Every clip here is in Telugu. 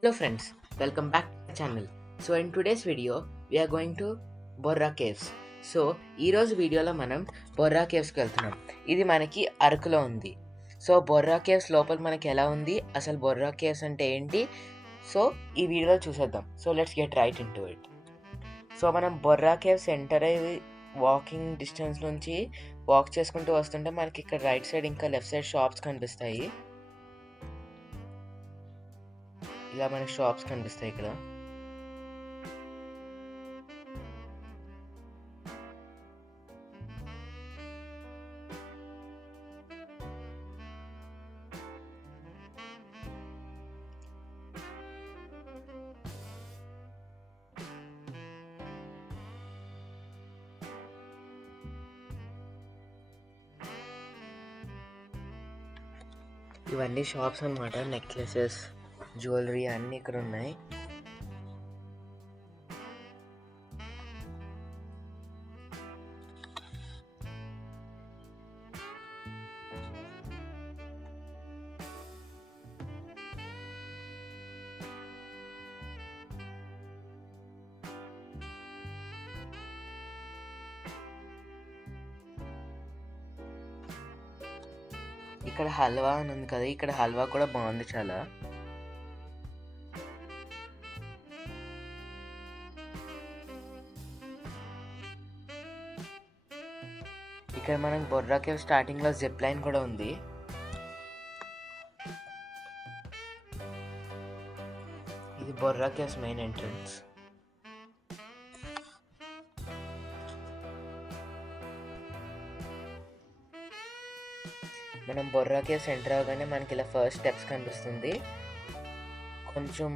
Hello friends, welcome back to the channel. So in today's video, we are going to Borra caves. So ఈరోజు వీడియోలో మనం బొర్రా కేవ్స్కి వెళ్తున్నాం. ఇది మనకి అరకులో ఉంది. సో బొర్రా కేవ్స్ లోపల మనకి ఎలా ఉంది, అసలు బొర్రా కేవ్స్ అంటే ఏంటి, సో ఈ వీడియోలో చూసేద్దాం. So let's get right in to it. So మనం బొర్రా కేవ్స్ ఎంటర్ అయ్యి వాకింగ్ డిస్టెన్స్ నుంచి వాక్ చేసుకుంటూ వస్తుంటే మనకి ఇక్కడ రైట్ సైడ్ ఇంకా లెఫ్ట్ సైడ్ షాప్స్ కనిపిస్తాయి. ఇలా మనకి షాప్స్ కనిపిస్తాయి ఇక్కడ. ఇవన్నీ షాప్స్ అన్నమాట. నెక్లెసెస్, జ్యువెలరీ అన్నీ ఇక్కడ ఉన్నాయి. ఇక్కడ హల్వా అని ఉంది కదా, ఇక్కడ హల్వా కూడా బాగుంది చాలా. ఇక్కడ మనకి బొర్రా కేవ్ స్టార్టింగ్ లో జిప్ లైన్ కూడా ఉంది. ఇది బొర్రా కేవ్స్ మెయిన్ ఎంట్రన్స్. మనం బొర్రా కేవ్స్ ఎంటర్ అవగానే మనకి ఇలా ఫస్ట్ స్టెప్స్ కనిపిస్తుంది. కొంచెం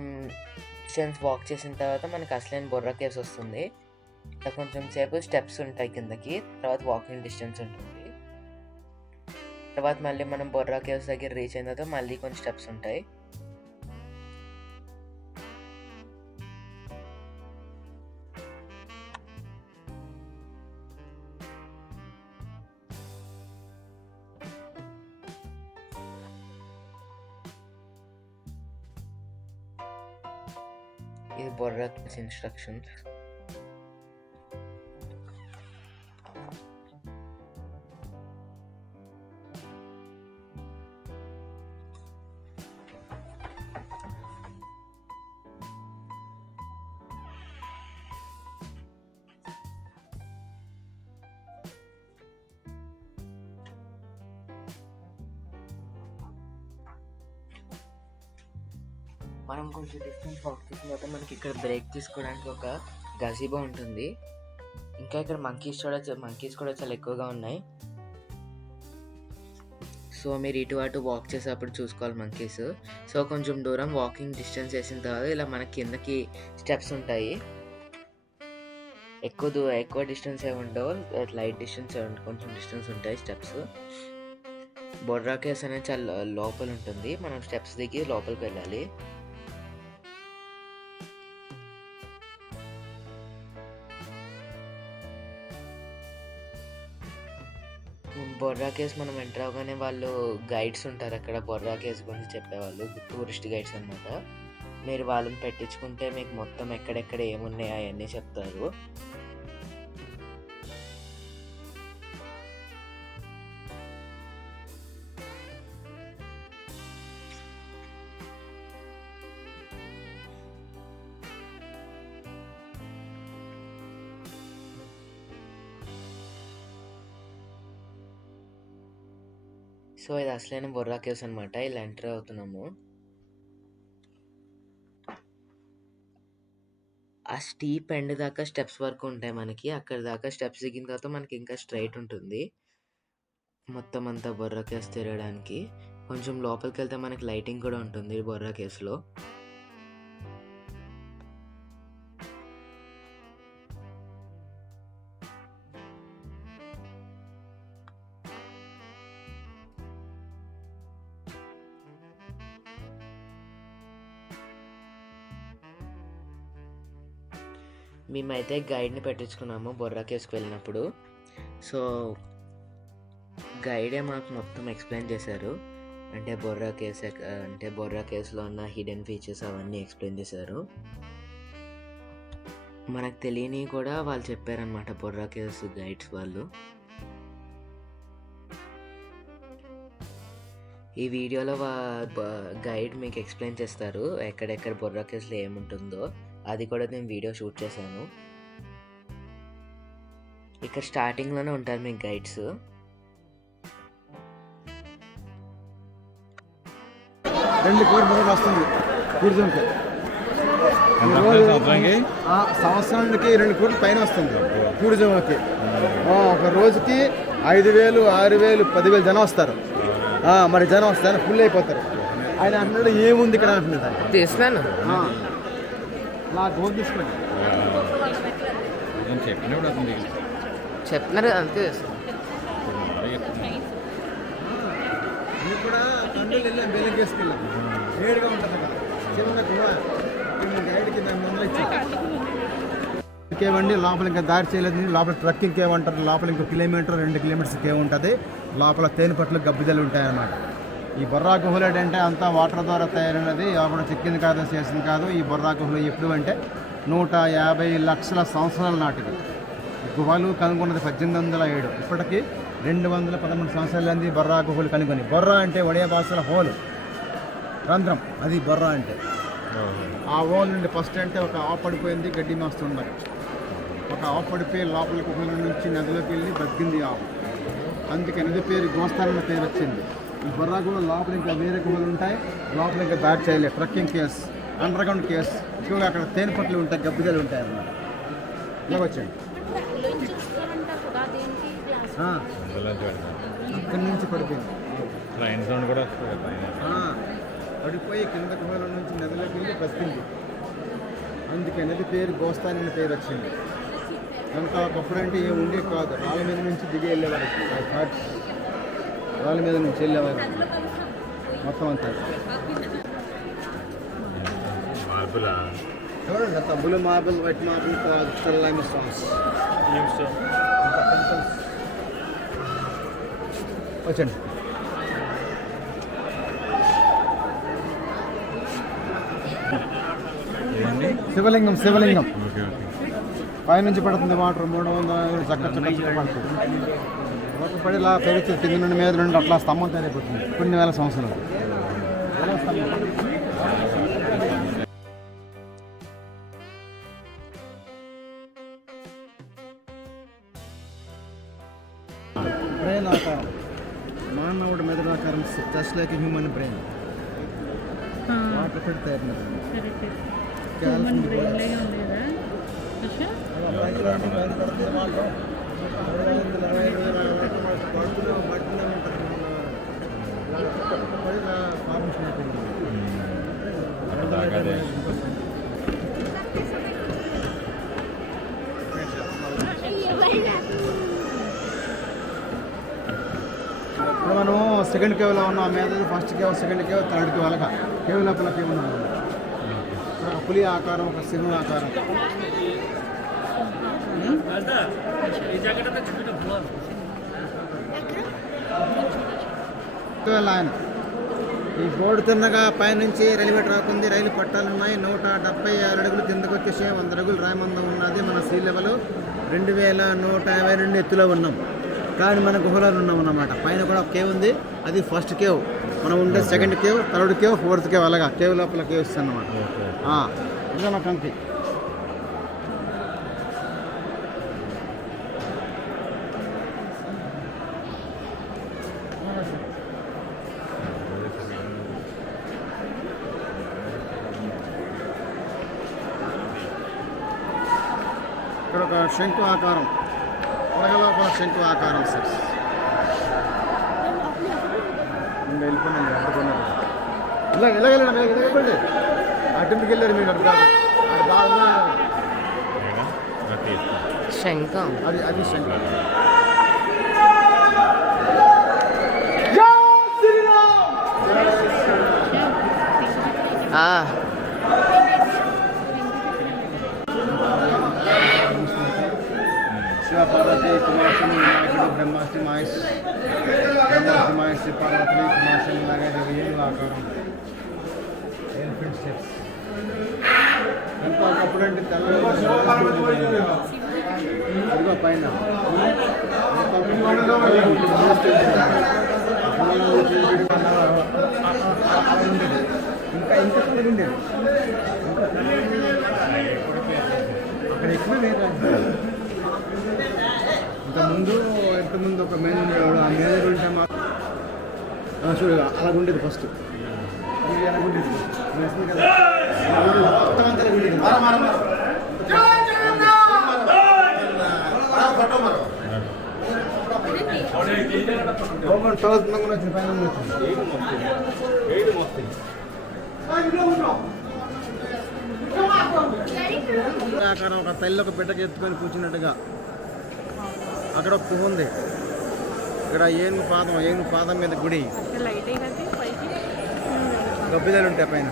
డిస్టెన్స్ వాక్ చేసిన తర్వాత మనకి అసలైన బొర్రా కేవ్స్ వస్తుంది. ఇలా కొంచెం సేపు స్టెప్స్ ఉంటాయి కిందకి, తర్వాత వాకింగ్ డిస్టెన్స్ ఉంటుంది. తర్వాత మళ్ళీ మనం బొర్రా కేవ్స్ దగ్గర రీచ్ అయిన తర్వాత మళ్ళీ కొన్ని స్టెప్స్ ఉంటాయి. ఇది బొర్రా కేవ్స్ ఇన్స్ట్రక్షన్స్. మనం కొంచెం డిస్టెన్స్ వాక్ చేసిన తర్వాత మనకి ఇక్కడ బ్రేక్ తీసుకోవడానికి ఒక గజీబో ఉంటుంది. ఇంకా ఇక్కడ మంకీస్ కూడా చాలా ఎక్కువగా ఉన్నాయి. సో మీరు ఇటు అటు వాక్ చేసేటప్పుడు చూసుకోవాలి మంకీస్. సో కొంచెం దూరం వాకింగ్ డిస్టెన్స్ వేసిన తర్వాత ఇలా మనకి కిందకి స్టెప్స్ ఉంటాయి. ఎక్కువ డిస్టెన్స్ ఏమి ఉండవు, లైట్ డిస్టెన్స్ కొంచెం డిస్టెన్స్ ఉంటాయి స్టెప్స్. బొర్రా కేవ్స్ అనేది చాలా లోపల ఉంటుంది. మనం స్టెప్స్ దిగి లోపలికి వెళ్ళాలి. బొర్రా కేవ్స్ మనం ఎంటర్ అవగానే వాళ్ళు గైడ్స్ ఉంటారు అక్కడ, బొర్రా కేవ్స్ గురించి చెప్పేవాళ్ళు, టూరిస్ట్ గైడ్స్ అనమాట. మీరు వాళ్ళని పెట్టించుకుంటే మీకు మొత్తం ఎక్కడెక్కడ ఏమున్నాయో అవన్నీ చెప్తారు. సో ఇది అసలైన బొర్రా కేవ్స్ అనమాట. ఇలా ఎంటర్ అవుతున్నాము. ఆ స్టీప్ ఎండ్ దాకా స్టెప్స్ వరకు ఉంటాయి మనకి. అక్కడ దాకా స్టెప్స్ దిగిన తర్వాత మనకి ఇంకా స్ట్రైట్ ఉంటుంది మొత్తం అంతా బొర్రా కేవ్స్ తిరగడానికి. కొంచెం లోపలికి వెళ్తే మనకి లైటింగ్ కూడా ఉంటుంది బొర్రా కేవ్స్లో. మేమైతే గైడ్ని పెట్టించుకున్నాము బొర్రా కేవ్స్కి వెళ్ళినప్పుడు. సో గైడే మాకు మొత్తం ఎక్స్ప్లెయిన్ చేశారు. అంటే బొర్రా కేవ్స్లో ఉన్న హిడెన్ ఫీచర్స్ అవన్నీ ఎక్స్ప్లెయిన్ చేశారు. మనకు తెలియని కూడా వాళ్ళు చెప్పారనమాట, బొర్రా కేవ్స్ గైడ్స్ వాళ్ళు. ఈ వీడియోలో గైడ్ మీకు ఎక్స్ప్లెయిన్ చేస్తారు ఎక్కడెక్కడ బొర్రా కేవ్స్లో ఏముంటుందో. అది కూడా నేను వీడియో షూట్ చేశాను. ఇక్కడ స్టార్టింగ్లోనే ఉంటారు మీకు గైడ్స్. రెండు కోటి మొదలు వస్తుంది టూరిజంకి. సంవత్సరానికి 2 కోట్ల పైన వస్తుంది టూరిజంకి. ఒక రోజుకి 5,000, 6,000, 10,000 జనం వస్తారు. మరి జనం వస్తారు, ఫుల్ అయిపోతారు. ఆయన అంటున్నాడు ఏముంది ఇక్కడ అంటున్నాడు. తీస్తున్నాను నా గోల్ తీసుకోండి చెప్తున్నారు అంతే. మీరు కూడా తండ్రులు వెళ్ళాం, బెల్లం వేసుకెళ్ళాం, వేడిగా ఉంటుంది కదా. చిన్న గైడ్కి దాన్ని ఇచ్చి కేవండి. లోపల ఇంకా దారి చేయలేదు. లోపల ట్రక్కింగ్ కేవ్ అంటారు. లోపల ఇంకో 2 కిలోమీటర్స్ కేవ్ ఉంటుంది. లోపల తేనెపట్లు, గబ్బిదలు ఉంటాయన్నమాట. ఈ బొర్రా గుహలు అంటే అంతా వాటర్ ద్వారా తయారైనది. అప్పుడు చెక్కింది కాదు, చేసింది కాదు. ఈ బొర్రా గుహలు ఎప్పుడు అంటే 150 లక్షల సంవత్సరాల నాటివి. గుహలు కనుగొన్నది 1807. ఇప్పటికీ 213 సంవత్సరాలైంది బొర్రా గుహలు కనుగొని. బొర్రా అంటే ఒడియా భాషలో హోల్, రంధ్రం, అది బొర్రా అంటే. ఆ హోల్ నుండి ఫస్ట్ అంటే ఒక ఆవు పడిపోయింది, గడ్డి మాస్తుండగా ఒక ఆవు పడిపోయి లోపల గుహల నుంచి నదిలోకి వెళ్ళి బతికింది ఆవు. అందుకే నది పేరు గోస్తారన్న పేరు వచ్చింది. ఈ బొర్రా గుహ లోపల ఇంకా వేరే గుహలు ఉంటాయి. లోపల ఇంకా దారి చేయలేదు. Trekking caves, under ground caves. ఎక్కువగా అక్కడ తేనెపట్లు ఉంటాయి, గబ్బిదలు ఉంటాయి అన్నమాట. ఇలా వచ్చండి. అక్కడి నుంచి పడిపోయింది. పడిపోయి కింద గుహల నుంచి నదిలోకి వెళ్ళి బతికింది. అందుకే నది పేరు గోస్తాని అనే పేరు వచ్చింది. అంతా ఒకప్పుడంటే ఏమి ఉండే కాదు. రాళ్ళ మీద నుంచి దిగి వెళ్ళేవారు. రాళ్ళ మీద నుంచి వెళ్ళేవారు మొత్తం అంతా. చూడండి అంత blue marble, white marble, lime stones. వచ్చండి. శివలింగం పైనుంచి పడుతుంది వాటర్. 300 చక్క పడుతుంది. వాటర్ పడి ఇలా పెరుగుతుంది. కింద నుండి మీద నుండి అట్లా స్తంభం తయారైపోతుంది. కొన్ని వేల సంవత్సరాలు. బ్రెయిన్ ఆకారం, మానవుడి మెదడు ఆకారం, just like human brain. Water పెడితే ఇప్పుడు మనం సెకండ్ కేవ్లో ఉన్నాం. మీద first cave, second cave, third cave, అలాగా కేవ్ లోపల కేవ్ ఉన్నాం. ఒక పులి ఆకారం, ఒక సింహం ఆకారం. ఆయన ఈ బోర్డు తిన్నగా పైనుంచి రైల్వే ట్రాక్ ఉంది. రైలు పట్టాలున్నాయి. 177 అడుగులు కిందకు వచ్చేసి 100 అడుగులు రాయమందం ఉన్నది. మన సీ లెవెల్ 2152 ఎత్తులో ఉన్నాం. కానీ మన గుహలో ఉన్నాం అన్నమాట. పైన కూడా ఒక కేవ్ ఉంది. అది ఫస్ట్ కేవ్. మనం ఉండే second cave, third cave, fourth cave, అలాగా కేవ్ లోపల కేవ్స్ అన్నమాట. ఇదిగో నా కంకి. ఇక్కడ ఒక శంకు ఆకారం, లోపల శంకు ఆకారం. సార్ వెళ్ళిపోయినా ఇలా వెళ్ళండి. వెళ్ళండి, అటెంప్ట్కి వెళ్ళారు మీరు. శంఖం, అది శంఖం. పార్వతి కుమారస్వామి వినాయకుడు బ్రహ్మాస్త్రి మహేష్ పార్వతి కుమారస్వామి లాగా ఏనుగు ఆకారం ఎలిఫెంట్ స్టెప్స్ ఎంత ఒకప్పుడు అంటే తెల్లగా పైన ఇంకా ఇంకా ఉండేది అక్కడ ఎక్కువ లేదా ఇంతకుముందు ఒక మేనేజర్ ఉండేవాడు. ఆ మేనేజర్ ఉంటే చూడు అలాగ ఉండేది ఫస్ట్ ఇది అలాగ ఉండేది కదా మొత్తం అంతా ఉండేది వచ్చింది పైన ఆకారం ఒక తల్లి ఒక బిడ్డకి ఎత్తుకొని కూర్చున్నట్టుగా అక్కడ ఒక గుహ ఉంది. ఇక్కడ ఏనుగు పాదం మీద గుడి గబ్బిదలు ఉంటాయి పైన.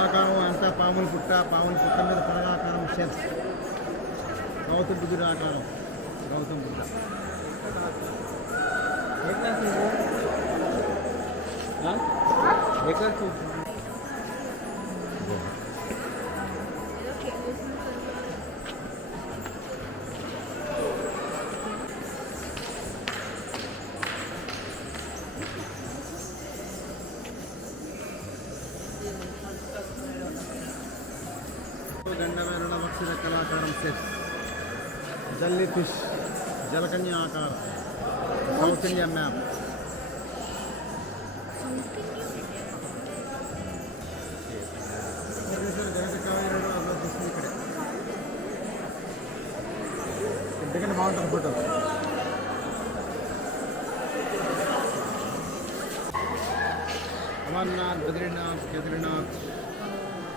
ఆకారం అంతా పాముల పుట్ట మీద పరగాకారం షెల్స్ గౌతమ బుద్ధుడి ఆకారం గౌతమ బుద్ధ. గండవేరణ వక్షిర కళాకారం సెట్స్ జల్లీ ఫిష్ జలకన్య ఆకారం సౌత్ ఇండియా మ్యాప్ ఇక్కడే ఎందుకంటే బాగుంటుంది ఫోటో. అమర్నాథ్ బద్రీనాథ్ కేదార్నాథ్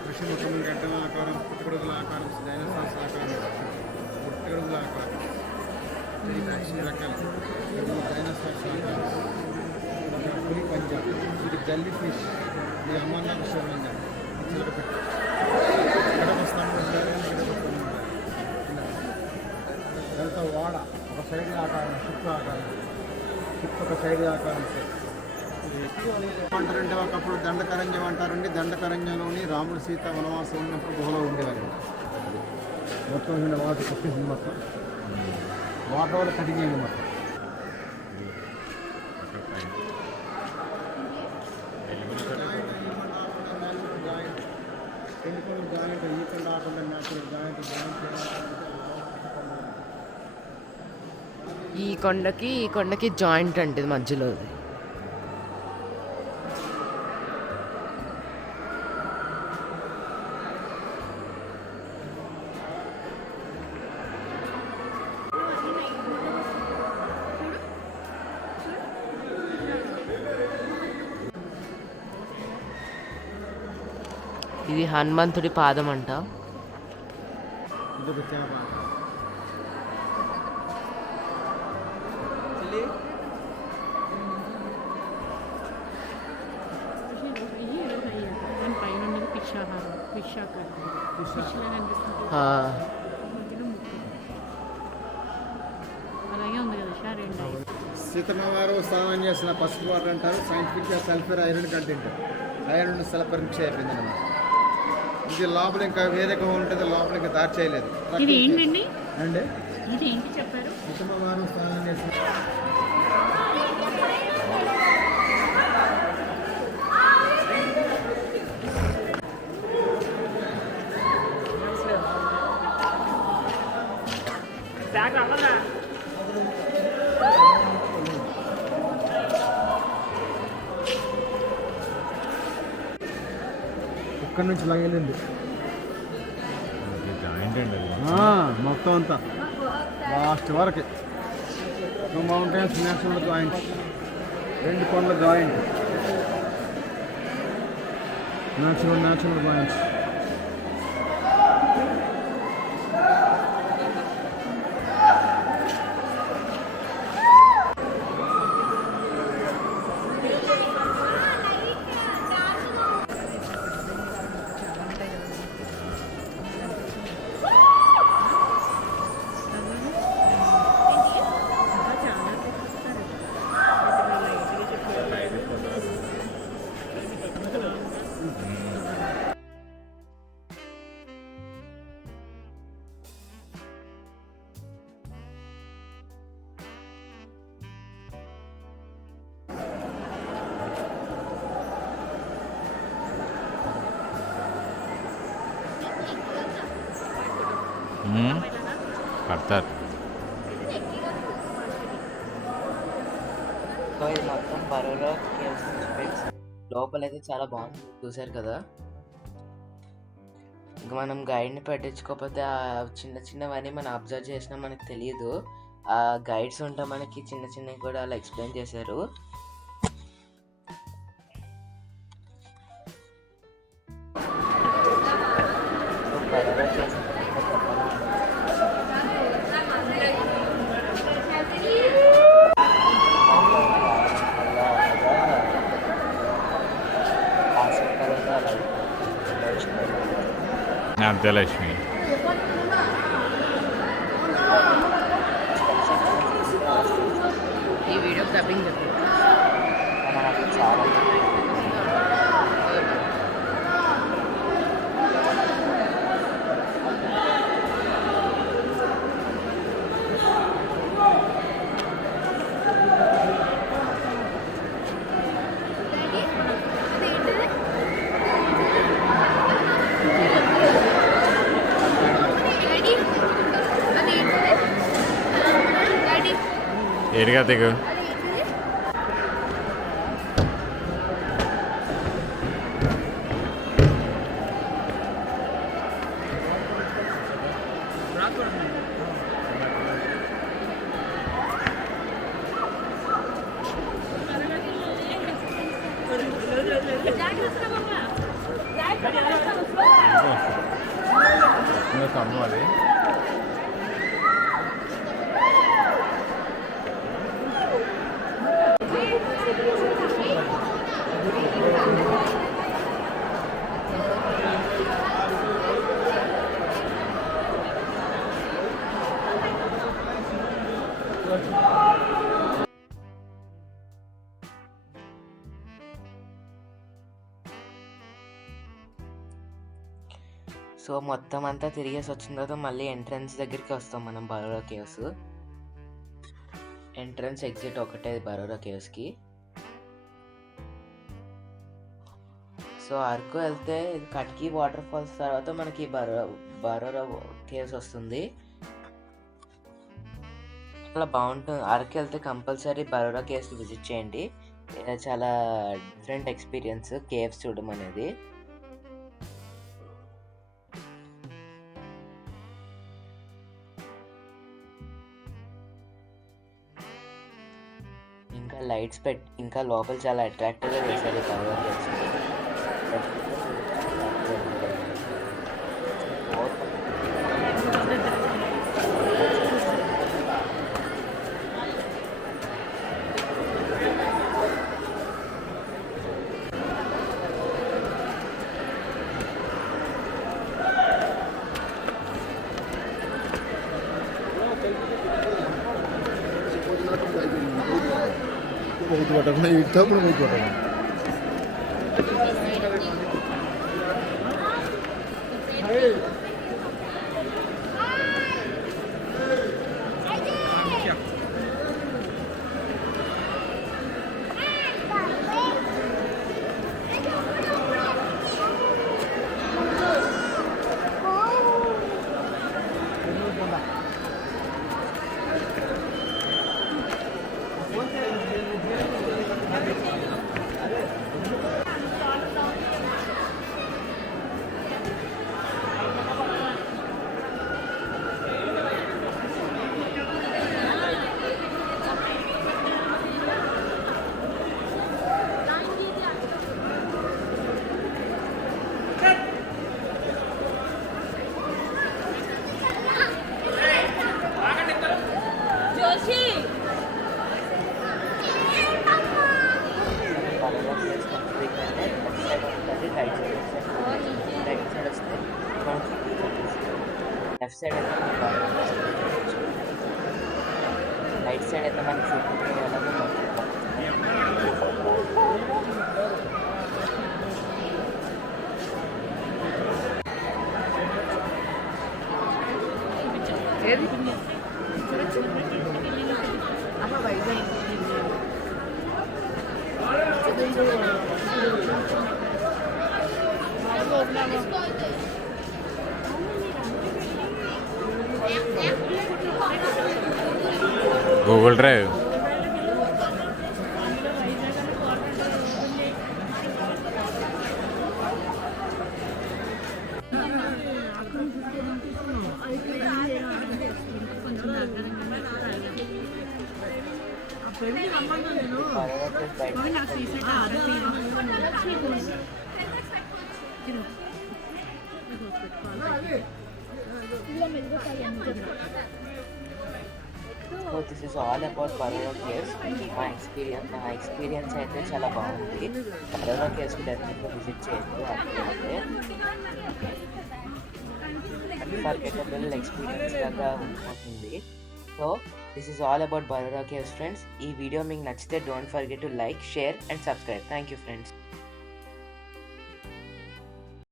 కృష్ణముఖం గడ్డం ఆకారం పుట్టుగడుగుల ఆకారం డైనోసార్స్ ఆకారం పుట్టుగడుగుల ఆకారం అన్ని రకాలు డైనోసార్స్ ఆకారం పులి పంజాబ్ ఇది జల్లీ ఫిష్ ఇది అమర్నాథ్ శివలింగం చిలకపెట్టు గడప స్తంభం ఉంటారు ఇదంతా వాడ ఒక సైడ్ ఆకారం షిప్ ఆకారం షిప్ ఒక సైడ్ ఆకారం అంటారంటే ఒకప్పుడు దండకరణ్యం అంటారండి. దండకరణ్యంలోని రాముడు సీత వనవాసం ఉన్నప్పుడు గుహలో ఉండేవారు. మొత్తం వాటర్ కొట్టేసింది, మొత్తం వాటర్ వల్ల కటింగ్ అయింది మొత్తం. జాయింట్ ఈ కొండ ఆకుండా న్యాచురల్ జాయింట్ ఈ కొండకి జాయింట్ అంటే మధ్యలో ఇది హనుమంతుడి పాదం అంట. సీతమ్మ వారు స్నానం చేసిన పసుపు వాటర్ అంటారు. సైంటిఫిక్గా sulphur iron content, iron sulphur mix అయిపోయింది అన్నమాట. ఇది లోపల ఇంకా వేరే ఉంటుంది, లోపల ఇంకా దారి చేయలేదు. అండి సీతమ్మ వారు స్నానం చేసిన ఇక్కడ నుంచి లాగెళ్ళింది మొత్తం అంతా లాస్ట్ వరకు. మౌంటైన్స్ నేచురల్ జాయింట్, రెండు కొండల జాయింట్, నేచురల్ జాయింట్స్. పడతారు. సో ఇది మొత్తం బరోడా కేవ్స్ ఫ్రెండ్స్. లోపలైతే చాలా బాగుంది, చూసారు కదా. ఇంకా మనం గైడ్ని పెట్టించుకోకపోతే ఆ చిన్న చిన్నవన్నీ మనం అబ్జర్వ్ చేసినా మనకు తెలియదు. ఆ గైడ్స్ ఉంటే మనకి చిన్న చిన్నవి కూడా అలా ఎక్స్ప్లెయిన్ చేశారు. అంత్యలక్ష్మి ఈ వీడియో క్లబ్బింగ్ చాలా ఏడుగా తెగు. అది సో మొత్తం అంతా తిరిగేసి వచ్చిన తర్వాత మళ్ళీ ఎంట్రన్స్ దగ్గరికి వస్తాం మనం బరోడా కేవ్స్. ఎంట్రన్స్ ఎగ్జిట్ ఒకటే బరోడా కేవ్స్కి. సో అరకు వెళ్తే కట్కి వాటర్ ఫాల్స్ తర్వాత మనకి బరోడా కేవ్స్ వస్తుంది. చాలా బాగుంటుంది. అరకు వెళ్తే కంపల్సరీ బరోడా కేవ్స్ విజిట్ చేయండి. చాలా డిఫరెంట్ ఎక్స్పీరియన్స్ కేవ్స్ చూడడం అనేది. ఇంకా లైట్స్ ఇంకా లోపల చాలా అట్రాక్టివ్గా వేశారు ఈ బరోడా కేవ్స్. లెఫ్ట్ సైడ్ అయితే రైట్ సైడ్ అయితే మనకి Google drive. So this is all about Baroda caves. నా ఎక్స్పీరియన్స్ అయితే చాలా బాగుంది. బరోడా కేవ్స్కి డెఫినెట్గా విజిట్ చేయొచ్చు. అట్లయితే అన్ఫర్గెటబుల్ ఎక్స్పీరియన్స్ లాగా ఉంటుంది. So this is all about Baroda caves friends. ఈ వీడియో మీకు నచ్చితే don't forget to like, share and subscribe. Thank you friends.